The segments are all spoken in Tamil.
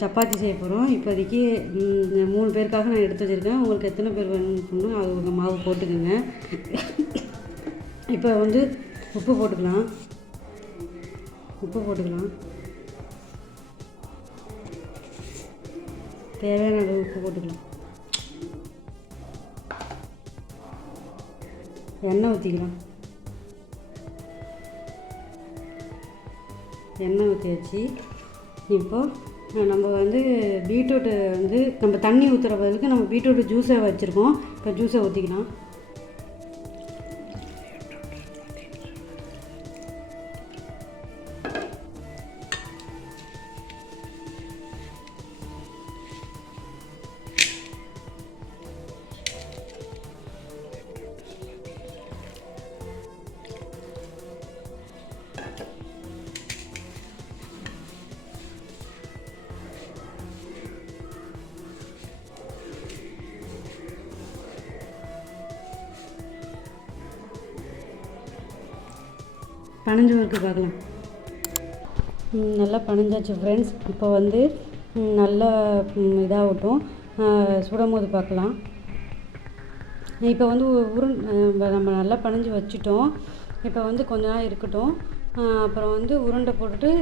சப்பாத்தி செய்ய போகிறோம். இப்போதைக்கு 3 பேருக்காக நான் எடுத்து வச்சுருக்கேன். உங்களுக்கு எத்தனை பேர் வேணும்னு அது மாவு போட்டுக்கோங்க. இப்போ வந்து உப்பு போட்டுக்கலாம். தேவையான அளவு உப்பு போட்டுக்கலாம். எண்ணெய் ஊற்றிக்கலாம். எண்ணெய் ஊற்றியாச்சு. இப்போது நம்ம வந்து பீட்ரூட்டு வந்து நம்ம தண்ணி ஊற்றுற பதிலுக்கு நம்ம பீட்ரூட்டு ஜூஸை வச்சுருக்கோம். இப்போ ஜூஸை ஊற்றிக்கலாம். பனஞ்சு வறுக்கு பார்க்கலாம். நல்லா பனஞ்சாச்சு ஃப்ரெண்ட்ஸ். இப்போ வந்து நல்லா இதாகட்டும், சுடும் போது பார்க்கலாம். இப்போ வந்து நம்ம நல்லா பனஞ்சு வச்சுட்டோம். இப்போ வந்து கொஞ்ச நாள் இருக்கட்டும். அப்புறம் வந்து உருண்டை போட்டுட்டு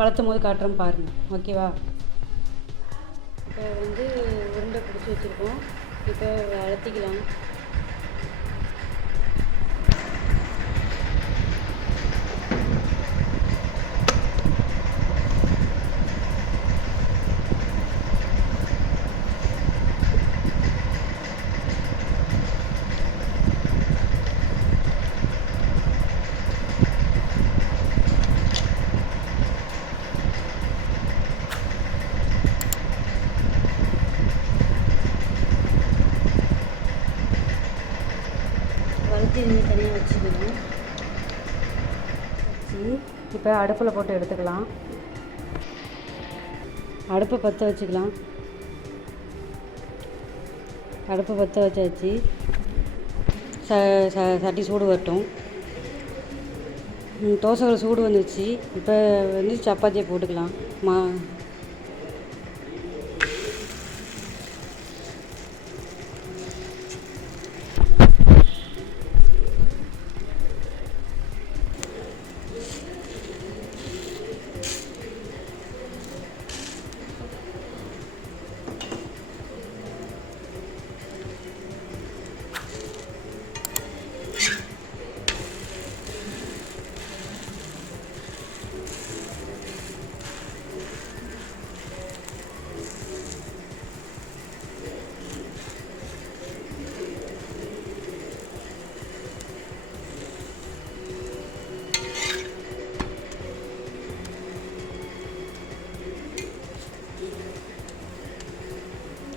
வளர்த்தும் போது காட்டுறோம் பாருங்கள். ஓகேவா? இப்போ வந்து உருண்டை பிடிச்சி வச்சுருக்கோம். இப்போ வளர்த்திக்கலாம். தனியாக வச்சுக்கணும். இப்போ அடுப்பில் போட்டு எடுத்துக்கலாம். அடுப்பை பற்ற வச்சுக்கலாம். அடுப்பை பற்ற வச்சாச்சு. சட்டி சூடு வரட்டும். தோசைகள் சூடு வந்துச்சு. இப்போ வந்து சப்பாத்தியை போட்டுக்கலாம்.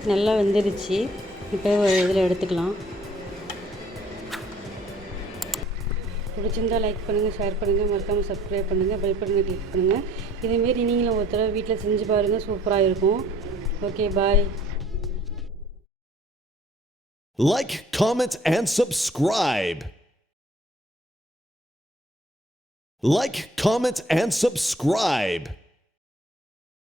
நல்லா வெந்துடுச்சு. இப்போ ஒரு இதில் எடுத்துக்கலாம். பிடிச்சிருந்தால் லைக் பண்ணுங்கள், ஷேர் பண்ணுங்கள், மறக்காமல் சப்ஸ்கிரைப் பண்ணுங்கள், பெல் பட்டனை கிளிக் பண்ணுங்கள். இதேமாரி நீங்களும் ஒரு தடவை வீட்டில் செஞ்சு பாருங்கள். சூப்பராக இருக்கும். Okay, bye. Like, comment, and subscribe. Like, comment, and subscribe.